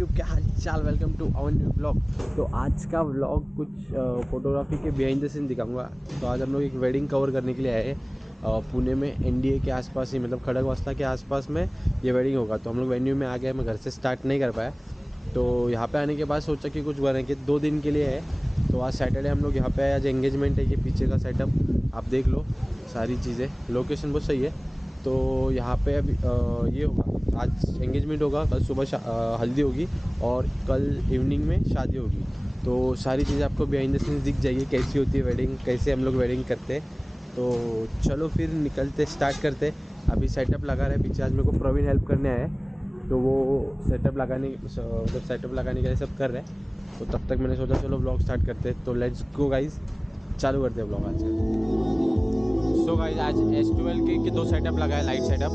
YouTube, क्या हाल चाल। Welcome to our new blog. तो आज का व्लॉग कुछ फोटोग्राफी के बिहाइंड द सीन दिखाऊंगा। तो आज हम लोग एक वेडिंग कवर करने के लिए आए हैं पुणे में, एनडीए के आसपास ही, मतलब खड़गवासला के आसपास में ये वेडिंग होगा। तो हम लोग वेन्यू में आ गए। मैं घर से स्टार्ट नहीं कर पाया, तो यहाँ पे आने के बाद सोचा कि कुछ बनेंगे। 2 दिन के लिए है, तो आज सैटरडे हम लोग यहाँ पे आए। आज एंगेजमेंट है। ये पीछे का सेटअप आप देख लो, सारी चीज़ें, लोकेशन बहुत सही है। तो यहाँ पे अभी ये होगा, आज एंगेजमेंट होगा, कल सुबह हल्दी होगी और कल इवनिंग में शादी होगी। तो सारी चीज़ें आपको बिहाइंड द सीन्स दिख जाएगी, कैसी होती है वेडिंग, कैसे हम लोग वेडिंग करते हैं। तो चलो फिर निकलते, स्टार्ट करते। अभी सेटअप लगा रहे हैं पीछे। आज मेरे को प्रवीण हेल्प करने आया है, तो वो सेटअप लगाने के लिए सब कर रहे हैं। तो तब तक मैंने सोचा चलो ब्लॉग स्टार्ट करते हैं। तो लेट्स गो गाइज, चालू करते हैं ब्लॉग आज का। सो गाइज, आज S12 के 2 सेटअप लगाए, लाइट सेटअप,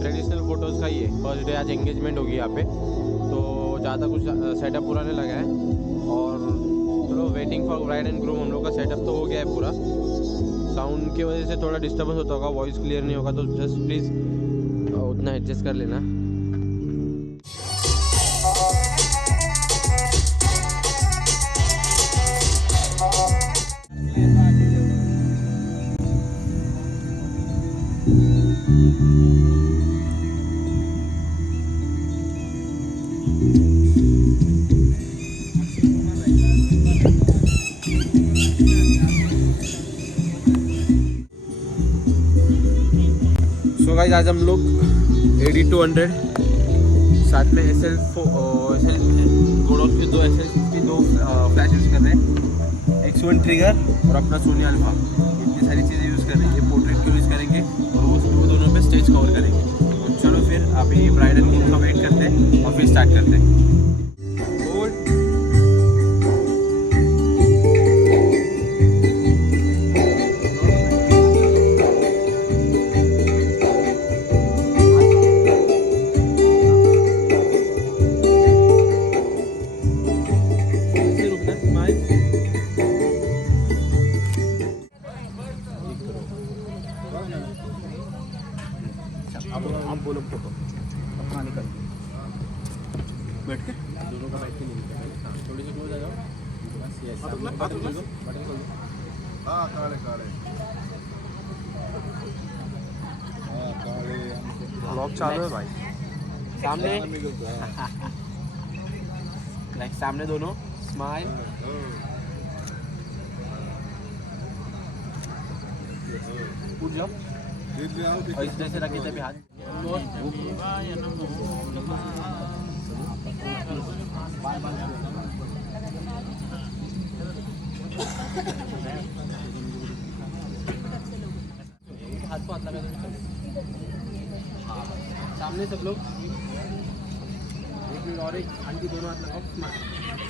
ट्रेडिशनल फ़ोटोज़ का ही है। फर्स्ट डे आज एंगेजमेंट होगी यहाँ पे, तो ज़्यादा कुछ सेटअप पूरा नहीं लगा है। और चलो, waiting for bride and groom, हम लोग का सेटअप तो हो गया है पूरा। साउंड की वजह से थोड़ा डिस्टर्बेंस होता होगा, वॉइस क्लियर नहीं होगा, तो जस्ट प्लीज़ उतना एडजस्ट कर लेना। सो गाइस, आज हम लोग AD 200 साथ में SL गोडोस के 2 SL की 2 फ्लैशेस कर रहे हैं, X1 ट्रिगर और अपना सोनी अल्फा। इतनी सारी चीज़ें यूज़ कर रहे हैं। ये पोर्ट्रेट के यूज़ करेंगे और वो दोनों पे स्टेज कवर करेंगे। तो चलो फिर अभी ब्राइडल ग्रूम का वेट करते हैं और फिर स्टार्ट करते हैं। अब बोलो फोटो अपना निकल बैठ के, दोनों का बैठ के नहीं निकल, थोड़ी सी क्लोज आ जाओ बस। ये बटन खोल दो। हाँ, काले काले व्लॉग चालू है भाई। सामने लाइक सामने दोनों स्माइल। उठ जाओ और इस तरह से रखे थे हाथ। हाथ को हाथ लगा दो। सामने सब लोग, एक मिनट और, एक आंटी दोनों हाथ लगाओ, स्माइल।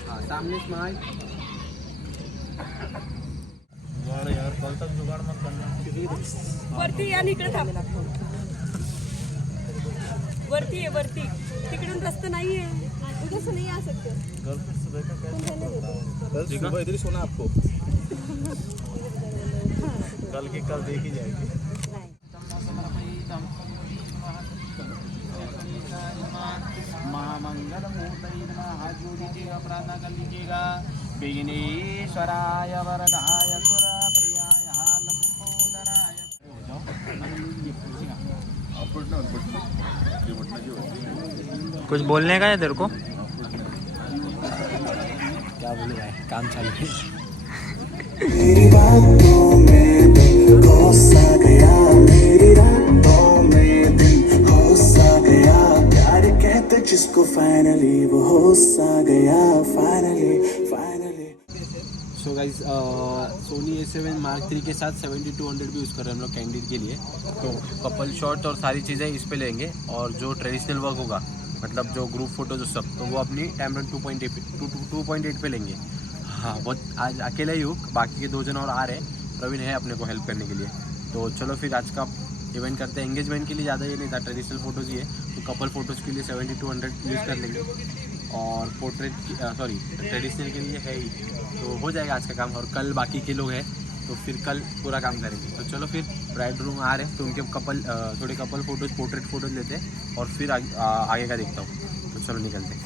हाँ, सामने स्माइल। यार कल तक जुगाड़ मत करना। वरती या इकडे थांब, वरती आहे, वरती तिकडून रस्ता नाही है, उधर से नहीं आ सकते। सुबह इधर ही सोना आपको। कल की कल देखी जाएगी। महामंगल मूर्ति हाथ जोड़िएगा, प्रार्थना कर लीजिएगा। विघ्नेश्वराय वरदाय सुरप्रियाय लंबोदराय। कुछ बोलने का है तेरे को? क्या बोले भाई, काम चालू है। मेरी बातों में दिल होसा गया, मेरी रातों में दिल होसा गया, प्यार कहते जिसको फाइनली वो होसा गया, finally finally. So guys, Sony A7 Mark III के साथ 7200 भी यूज़ कर रहे हैं हम लोग कैंडिड के लिए। तो कपल शॉट और सारी चीज़ें इस पे लेंगे, और जो ट्रेडिशनल वर्क होगा, मतलब जो ग्रुप फोटो जो सब, तो वो अपनी Tamron 2.8 पे लेंगे। हाँ, बहुत आज अकेला ही हूँ, बाकी के 2 जन और आ रहे हैं, प्रवीण है अपने को हेल्प करने के लिए। तो चलो फिर आज का इवेंट करते हैं। एंगेजमेंट के लिए ज़्यादा ये नहीं था, ट्रेडिशनल फ़ोटोज़ ही है, तो कपल फ़ोटोज़ के लिए 7200 यूज़ कर लेंगे, और पोर्ट्रेट की ट्रेडिशनल के लिए है ही, तो हो जाएगा आज का काम। और कल बाकी के लोग हैं, तो फिर कल पूरा काम करेंगे। तो चलो फिर ब्राइड रूम आ रहे हैं, तो उनके थोड़े कपल फ़ोटोज़, पोर्ट्रेट फ़ोटोज़ लेते हैं, और फिर आगे का देखता हूँ। तो चलो निकलते हैं।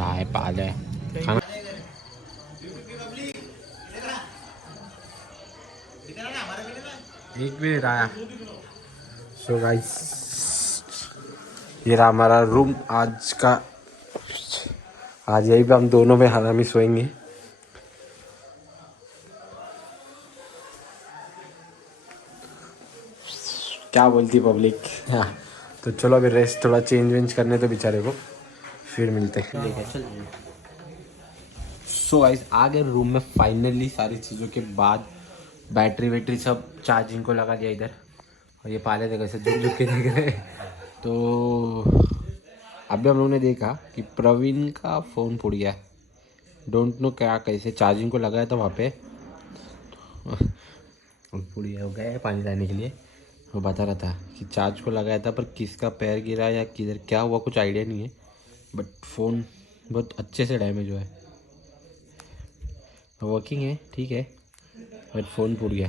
भाई पाले खाना एक मिनट आया। सो गाइस ये रहा हमारा रूम आज का। आज यहीं पे हम दोनों में हरामी सोएंगे। क्या बोलती पब्लिक। हाँ तो चलो अभी रेस्ट थोड़ा चेंज वेंज करने तो बेचारे को, फिर मिलते हैं। सो गाइस आ गए रूम में फाइनली। सारी चीज़ों के बाद बैटरी वैटरी सब चार्जिंग को लगा दिया इधर। और ये पाले थे कैसे झुक झुक के देख रहे। तो अभी हम लोगों ने देखा कि प्रवीण का फ़ोन फूट गया। डोंट नो क्या कैसे, चार्जिंग को लगाया था वहाँ पे फूट गया। हो गया पानी लाने के लिए। वो बता रहा था कि चार्ज को लगाया था पर किसका पैर गिरा या किधर क्या हुआ कुछ आइडिया नहीं है। बट फ़ोन बहुत अच्छे से डैमेज हुआ है। वर्किंग है ठीक है बट फ़ोन फूट गया।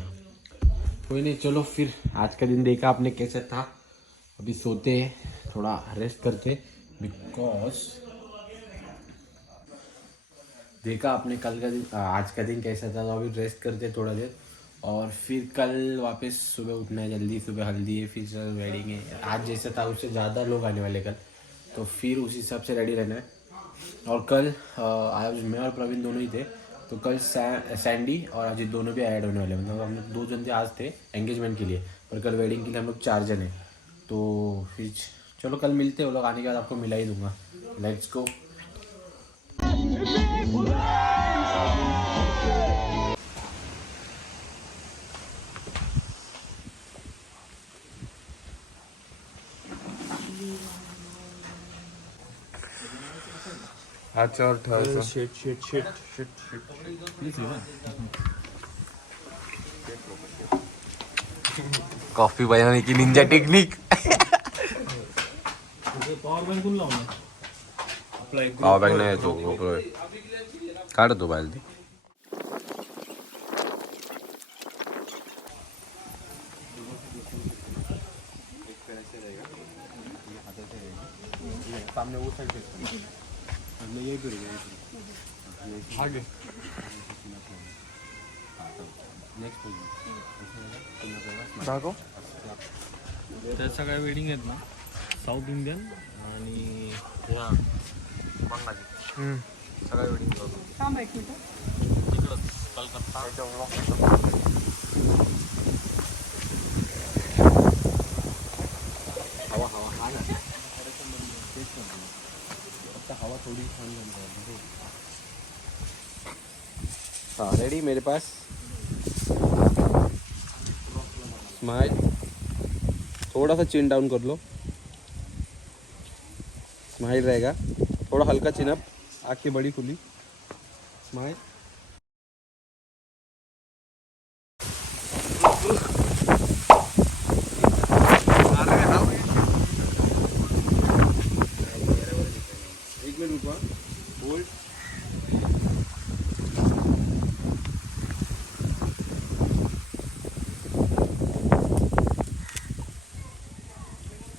कोई नहीं चलो फिर आज का दिन देखा आपने कैसे था। अभी सोते हैं, थोड़ा रेस्ट करते बिकॉज देखा आपने कल का दिन आज का दिन कैसा था। तो अभी रेस्ट करते थोड़ा देर और फिर कल वापस सुबह उठना है जल्दी। सुबह हल्दी है फिर वेडिंग है। आज जैसा था उससे ज़्यादा लोग आने वाले कल, तो फिर उस हिसाब से रेडी रहना है। और कल आज मैं और प्रवीण दोनों ही थे, तो कल सैंडी और अजीत दोनों भी ऐड होने वाले। मतलब हम लोग 2 जन थे आज थे एंगेजमेंट के लिए, पर कल वेडिंग के लिए हम लोग 4 जन हैं। तो फिर चलो कल मिलते हैं। वो लोग आने के बाद आपको मिला ही दूंगा। Let's go. अच्छा और शिट कॉफी बनाने की निंजा टेक्निक। पावर बैंक नाही येतो गोप्रो काढतो बाहेर ती। सामने वो साइड ये आगे नेक्स्ट दाखव त्या सगळ्या वेडिंग आहेत ना साऊथ इंडियन आणि बंगाली सगळ्या वेडिंग थांब एक मिनिट. तिकडंच कलकत्ता हवा हवा हा ना फक्त हवा थोड़ी छान झाली. हाँ रेडी मेरे पास स्माइल. थोड़ा सा चिन डाउन कर लो. स्माइल रहेगा. थोड़ा हल्का चिन अप. आंखें बड़ी खुली. स्माइल. एक मिनट रुको. Hold.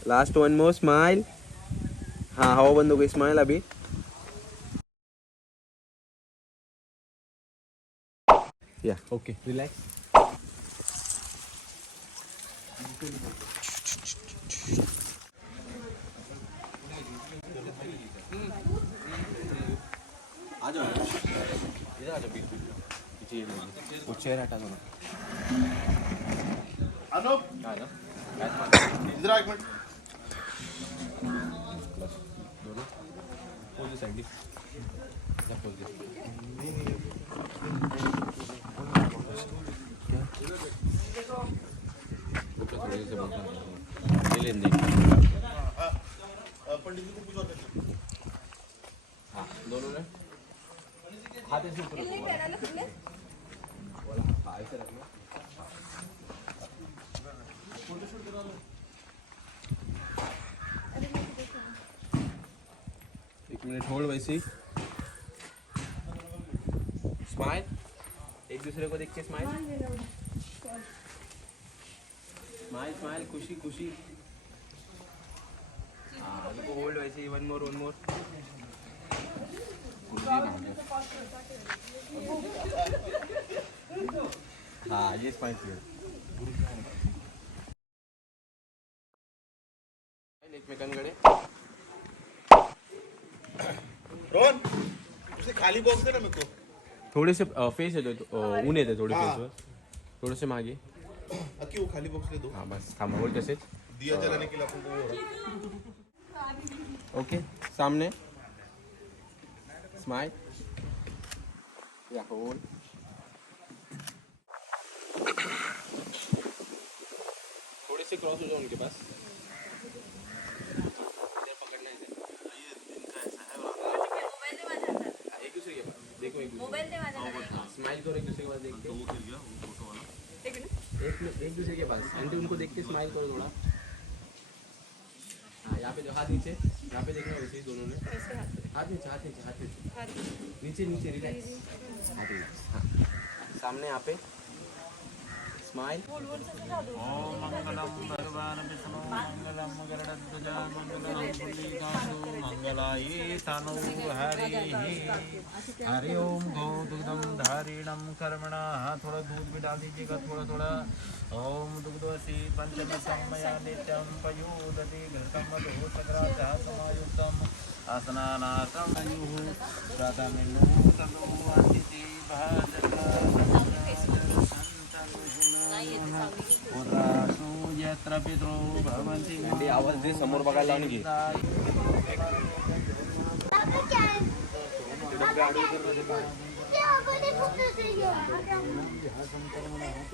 Last one more. Smile. हाँ हवा बंद हो गई. स्माइल अभी. या ओके रिलैक्स. आ जाओ इधर आ जाओ. बिल्कुल पीछे वो चेयर हटा दो ना. अनुप हाँ ना इधर आ एक मिनट. दोनों पोज साइड दी. क्या पोज दे. थोड़े से बोलता हूँ ले लेने देंगे. पंडित जी को पूछो. हाँ दोनों ने हाथ ऐसे ऊपर रखो. हाँ ऐसे रखना. एक मिनट होल्ड. वैसे ही स्माइल. एक दूसरे को देख के स्माइल. Smile smile. खुशी खुशी. हाँ होल्ड वैसे ही. One more one more. हाँ ये स्पाइसी है एकमेकांकडे रोहन उसे खाली बॉक्स दे ना मेरे को थोडेसे फेस येतो ऊन येते थोडे फेसवर थोडेसे मागे अक्की वो खाली बॉक्स ले दो हाँ बस थांबा बोल तसेच दिया जलाने के लिए अपन को वो ओके सामने स्माइल या होल थोड़े से क्रॉस हो जाओ उनके पास इधर पकड़ना है इधर एक दूसरे के पास देखो एक दूसरे स्माइल करो एक दूसरे के पास देख के एक दूसरे के पास आंटी उनको देख के स्माइल करो थोड़ा हाँ यहाँ पे जो हाथ नीचे यहाँ पे देखना वैसे ही दोनों ने हाथ नीचे हाथ नीचे हाथ नीचे नीचे नीचे रिलैक्स हाथ नीचे हाँ सामने यहाँ पे स्माइल ओम मंगलम भगवान विष्णु मंगलम गरुड़ध्वज मंगलम पुंडरीकाक्षो मंगलाये तनो हरि हरि ओम गो दुग्धम धारिणम कर्मणः थोड़ा दूध भी डाल दीजिएगा थोड़ा थोड़ा ओम दुग्धवसी पंचमसं मया नित्यं पयोदति घृतं मधु सक्राचः समायुक्तम् आसनानासं मयुः प्रातमिन्नो तनो वाञ्छति यत्र पितरो भवन्ति ते आवाज दे समोर बघायला लावून घे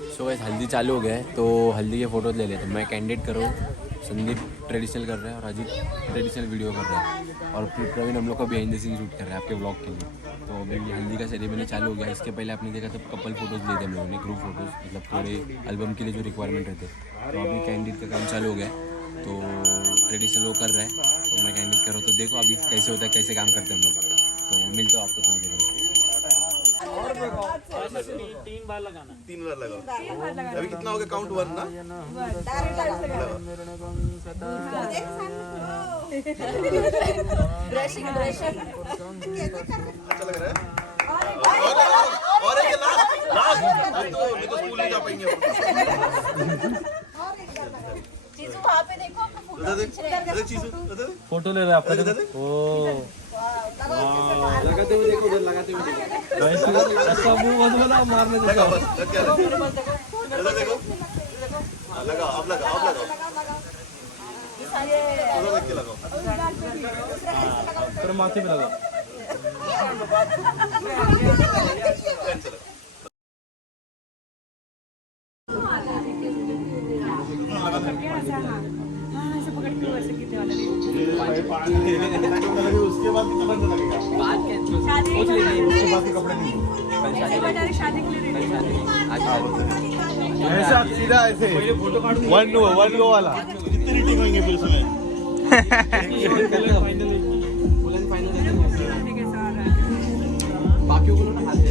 सो गाइस हल्दी चालू हो गया है तो हल्दी के फोटोज ले लेते मैं कैंडिडेट करो संदीप ट्रेडिशनल कर रहा है और अजीत ट्रेडिशनल वीडियो कर रहा है और प्रवीण हम लोग का बिहाइंड द सीन शूट कर रहा है आपके ब्लॉग के लिए तो अभी हल्दी का सेरेमनी चालू हो गया इसके पहले आपने देखा तो कपल फोटोज लिए थे हम लोगों ने ग्रुप फोटोज मतलब पूरे एल्बम के लिए जो रिक्वायरमेंट रहते तो अभी कैंडिडेट का काम चालू हो गया है तो ट्रेडिशनल वो कर रहा है तो मैं कैंडिडेट कर रहा हूँ तो देखो अभी कैसे होता है कैसे काम करते हैं हम लोग तो मिलता हूँ आपको थोड़ी देर में 3 बार लगाना 3 बार लगाओ अभी कितना हो गया काउंट 1 ना अच्छा लग रहा है और एक लास्ट नहीं तो स्कूल नहीं जा पाएंगे चीजू वहाँ पे देखो उधर चीज़ उधर फोटो ले रहे हैं आपका ओ लगाते हुए देखो उधर लगाते हुए देखो ऐसा मुंह मत बना मारने दे लगा बस लग गया उधर देखो लगा अब लगाओ उधर देख के लगाओ फिर माथे पे लगा उसके बाद कितना बंद लगेगा बात के सोच लेंगे उसके बाद के कपड़े नहीं शादी के लिए ऐसे आप सीधा ऐसे 1 2 वाला कितनी रेटिंग होंगे फिर उसमें बाकी को ना हाथ दे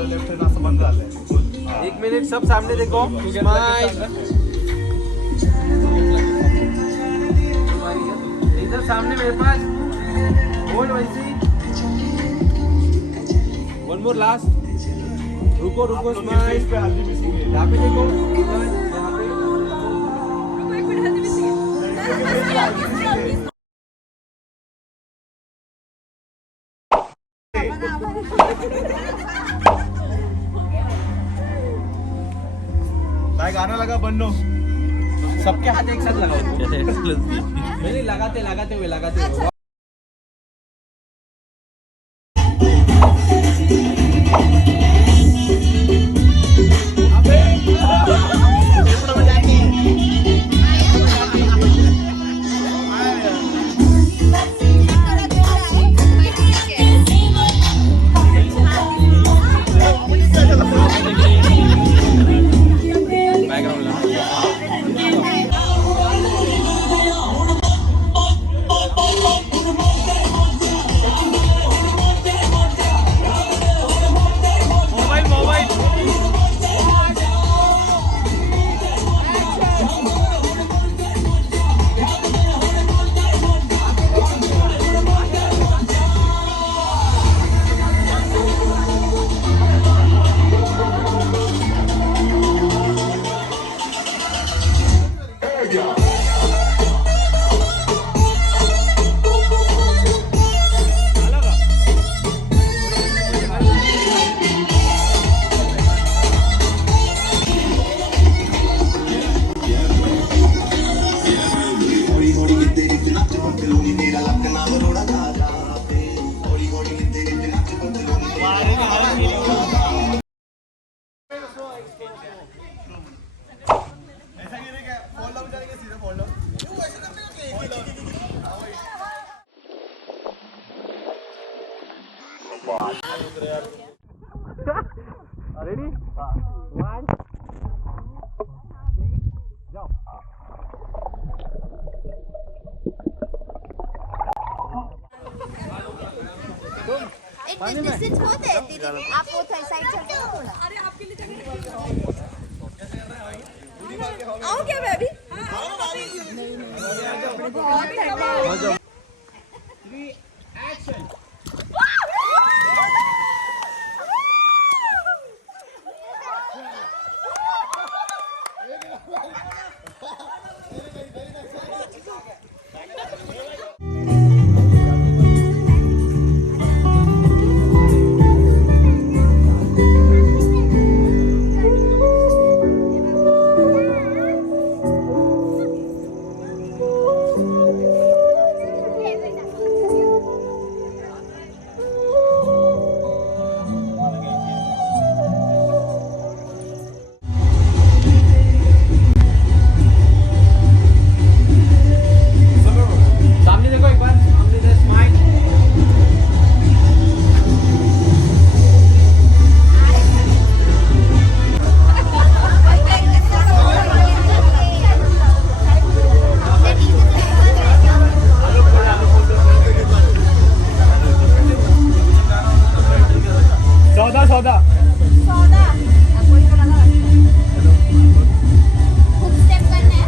लेफ्ट हैंड असं बंद झालंय 1 मिनिट सब सामने देखो स्माइल इधर सामने मेरे पास होल्ड वैसे ही 1 मोर लास्ट रुको रुको स्माइल पे हल्दी भी सीखे यहाँ पे देखो एक मिनट हल्दी भी सी भाई गाना लगा बन्नो सबके हाथ एक साथ लगाओ नहीं लगाते हुए रेडी 1 जाओ. डिस्टेंस बहुत है दीदी, आप वो साइड चलते हो थोड़ा. अरे आपके लिए आओ क्या मैं अभी बहुत ठंडा है. सामने देखो एक बार, सामने से स्माइल. सौदा खूप स्टेप करना है.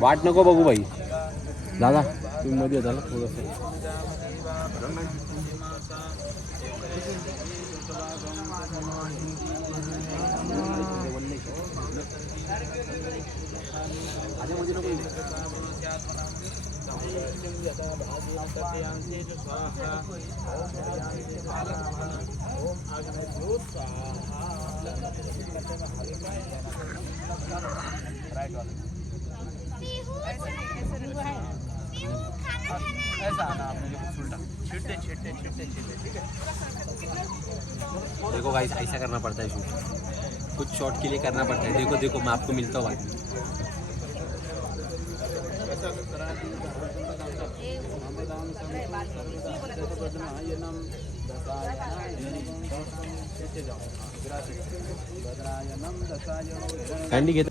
वाट नको बघू भाई. दादा तुम्ही मध्ये होता ना थोडंसं. देखो गाइस, ऐसा करना पड़ता है शूट, कुछ शॉट के लिए करना पड़ता है। देखो देखो, मैं आपको मिलता हूँ बाद में। कैंडी घेत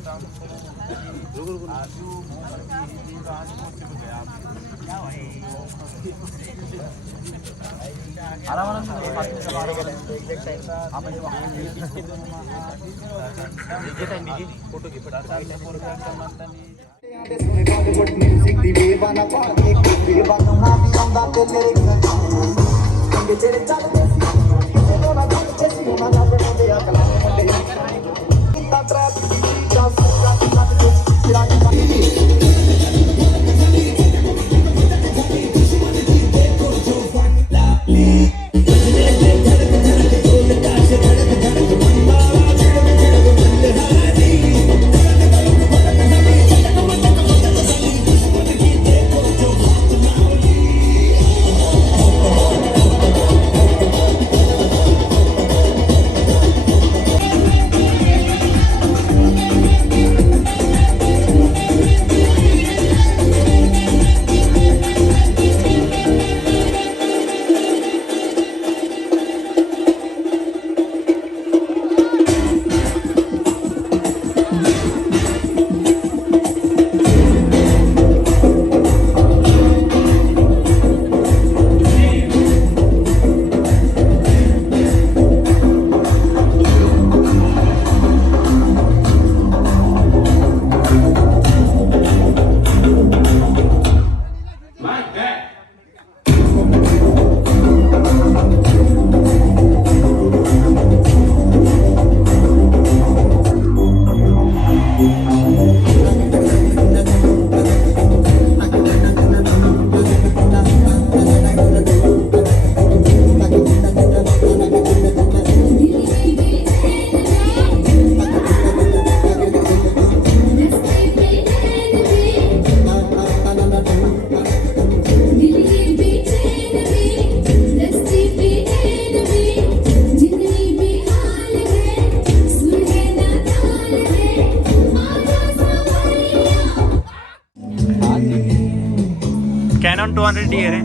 कैनन 200D है।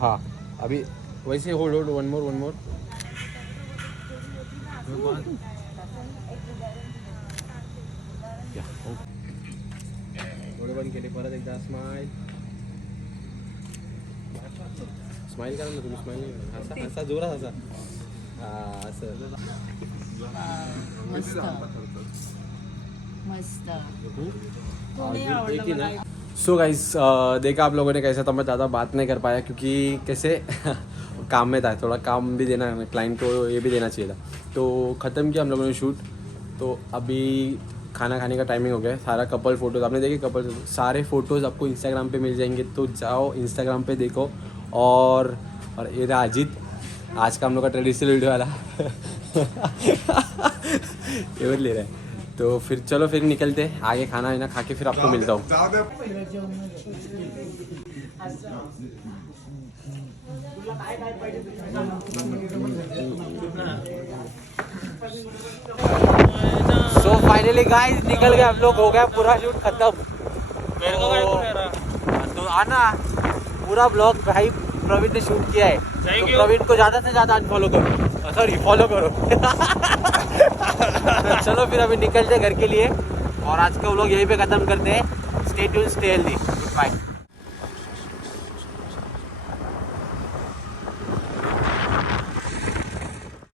हाँ, अभी वैसे होल्ड वन मोर। डोळे बंद केले, परत एकदा स्माइल करा ना तुम्ही, स्माइल नाही, हसा जोरात हसा. असं सो गाइस, देखा आप लोगों ने कैसा था। मैं ज़्यादा बात नहीं कर पाया क्योंकि कैसे काम में था, थोड़ा काम भी देना क्लाइंट को, ये भी देना चाहिए था। तो ख़त्म किया हम लोगों ने शूट। तो अभी खाना खाने का टाइमिंग हो गया है। सारा कपल फ़ोटोज़ आपने देखे, कपल सारे फ़ोटोज़ आपको इंस्टाग्राम पे मिल जाएंगे, तो जाओ इंस्टाग्राम पे देखो। और ये रहा अजीत, आज का हम लोग का ट्रेडिशनल वीडियो वाला ये ले रहा है। तो फिर चलो फिर निकलते हैं आगे, खाना वाना खा के फिर आपको मिलता हूँ। सो फाइनली गाइस निकल गए हम लोग, हो गया पूरा शूट खत्म। तो आना पूरा ब्लॉग भाई प्रवीण ने शूट किया है, तो प्रवीण को ज़्यादा से ज़्यादा अनफॉलो करो, सॉरी फॉलो करो। तो चलो फिर अभी निकलते घर के लिए, और आज का व्लॉग यहीं पे ख़त्म करते हैं। Stay tuned, stay healthy, good bye.